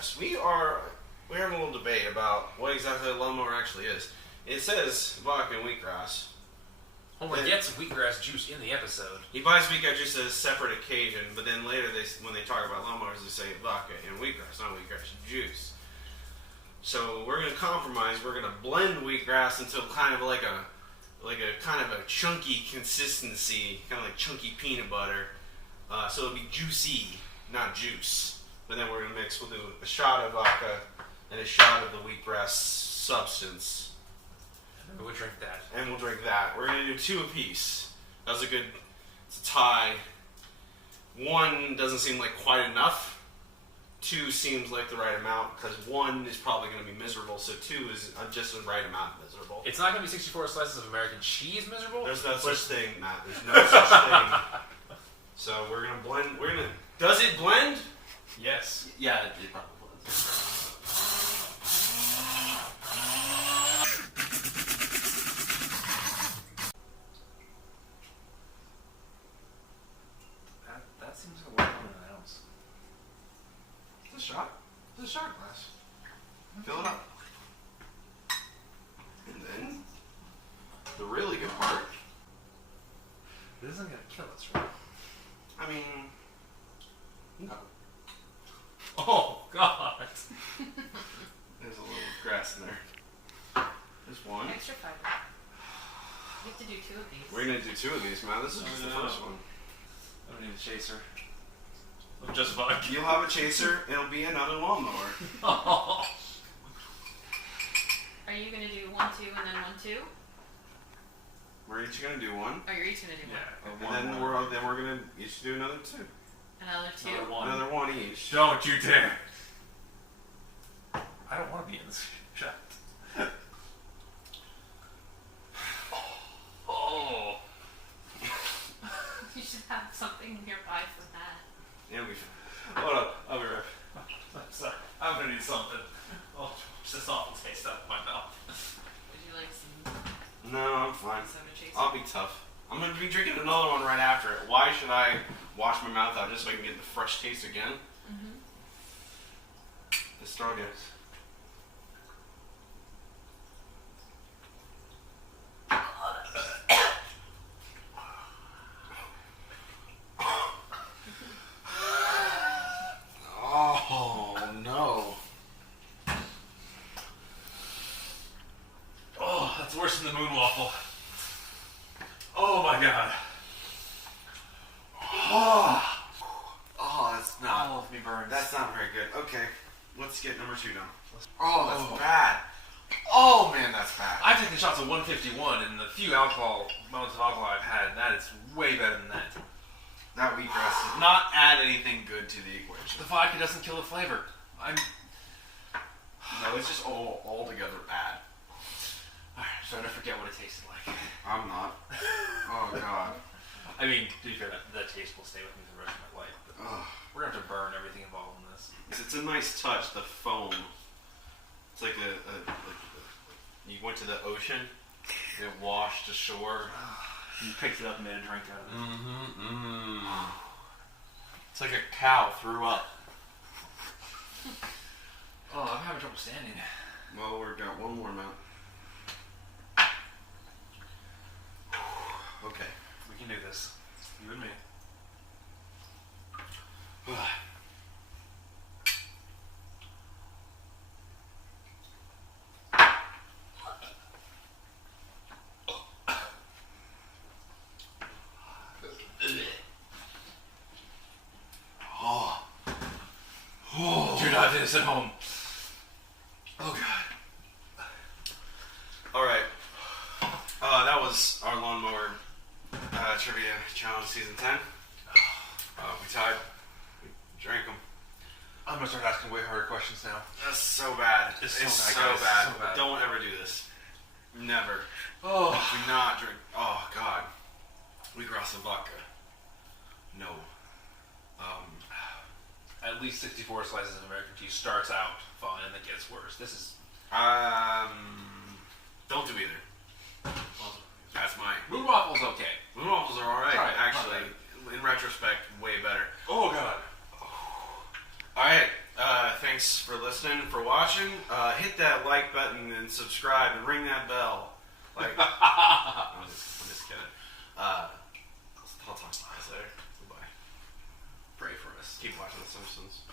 wheatgrass. We're having a little debate about what exactly a lawnmower actually is. It says vodka and wheatgrass. Homer gets wheatgrass juice in the episode. He buys wheatgrass juice at a separate occasion, but then later when they talk about lawnmowers, they say vodka and wheatgrass, not wheatgrass juice. So we're going to compromise. We're going to blend wheatgrass into kind of like a kind of a chunky consistency, kind of like chunky peanut butter. So it'll be juicy, not juice. But then we're going to mix. We'll do a shot of vodka and a shot of the wheatgrass substance. And we'll drink that. And we'll drink that. We're going to do 2 apiece. It's a tie. 1 doesn't seem like quite enough. 2 seems like the right amount, because 1 is probably going to be miserable, so 2 is just the right amount of miserable. It's not going to be 64 slices of American cheese miserable? There's no such thing, Matt. There's no such thing. So we're going to blend. Does it blend? Yes. Yeah, it probably blends. That seems like a lot more than an ounce. It's a shot. It's a shot glass. Fill it up. And then, the really good part. This isn't going to kill us, right? I mean, no. Oh, God. There's a little grass in there. There's 1. Extra fiber. You have to do 2 of these. We're going to do 2 of these, man. This is just the first one. I don't need a chaser. I'm just vodka. You'll have a chaser, it'll be another lawnmower. Oh. Are you going to do 1, 2, and then 1, 2? We're each going to do 1. Oh, you're each going to do 1. Yeah. And then we're going to each do another 2. Another 2? Another 1 each. Don't you dare. I don't want to be in this shot. Oh. You should have something nearby for that. Yeah, we. Hold on. I'll be right back. Sorry. I'm going to need something. Oh, just this awful taste out of my mouth. Would you like some No, I'm fine. soda chaser? I'll be tough. I'm going to be drinking another one right after it. Why should I wash my mouth out just so I can get the fresh taste again? Mm-hmm. Let's start it. Oh, no. Oh, that's worse than the moon waffle. Oh my God. Oh, that's not. All of me burns. That's not very good. Okay, let's get number 2 done. Oh, that's bad. Oh man, that's bad. I've taken shots of 151, and the few moments of alcohol I've had, that is way better than that. That wheatgrass does not add anything good to the equation. The vodka doesn't kill the flavor. No, it's just all together bad. I'm starting to forget what it tasted like. I'm not. Oh god. I mean, to be fair, that taste will stay with me the rest of my life. But we're going to have to burn everything involved in this. It's a nice touch, the foam. It's like you went to the ocean, it washed ashore. You picked it up and made a drink out of it. It's like a cow threw up. Oh, I'm having trouble standing. Well, we've got 1 more amount. Okay. We can do this. You and me. Do not do this at home. Oh god. Alright. That was our lawnmower trivia challenge season 10. We tied. We drank them. I'm going to start asking way harder questions now. That's so bad. It's so so bad. bad. So bad. Don't ever do this. Never. Oh. Do not drink. Oh god. Wheatgrass and vodka. No. At least 64 slices of American cheese starts out fun and it gets worse. This is... Don't do either. That's mine. Moon waffles okay. Moon waffles are alright, Alright, actually. In retrospect, way better. Oh god. Alright, thanks Thanks for listening, for watching. Hit that like button and subscribe and ring that bell. Like, I'm just kidding. I'll talk to you guys later. Goodbye. Pray for us. Keep watching The Simpsons.